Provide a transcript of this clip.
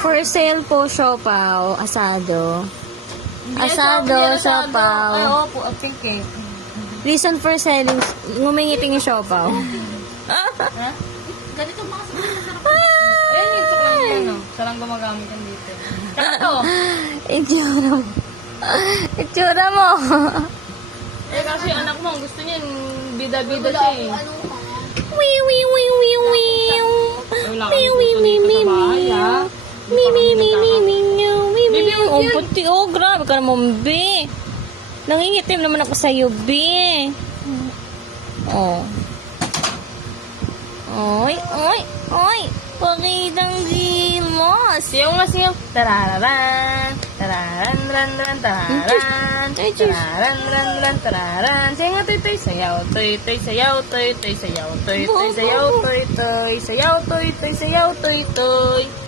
For sale po, siopaw, asado. Asado, siopaw. Ay, oo po, pink cake. Reason for selling, ngumingiting yung siopaw. Ha? Ganito mga sarap. Ayan yung tsaka lang yan, no? Sarang gumagamit yan dito. Tsaka to. Itsura mo. Itsura mo. Eh, kasi anak mo, gusto niya, bida-bida siya eh. Wee, wee, wee, wee, wee. Wala Wee, kami wee, dito wee, dito wee, sa bahay, wee. ha? Wee, wee, wee, wee, wee, wee, wee. Bibi, Oh, yun. puti. Oh, grabe ka naman, be. Nangingitim naman ako sa'yo, be. Oh. Oy, oy, oy. Pakitang gilos. Siyaw nga siyaw. Tararan, tararan, ran, ran, tararan. Ay, Diyos. Tararan, ran, ran, tararan. Siyaw nga, toy, toy, sayaw, toy, toy, sayaw, toy, toy, sayaw, toy, toy, sayaw, toy, toy, sayaw, toy, toy, sayaw, toy, toy.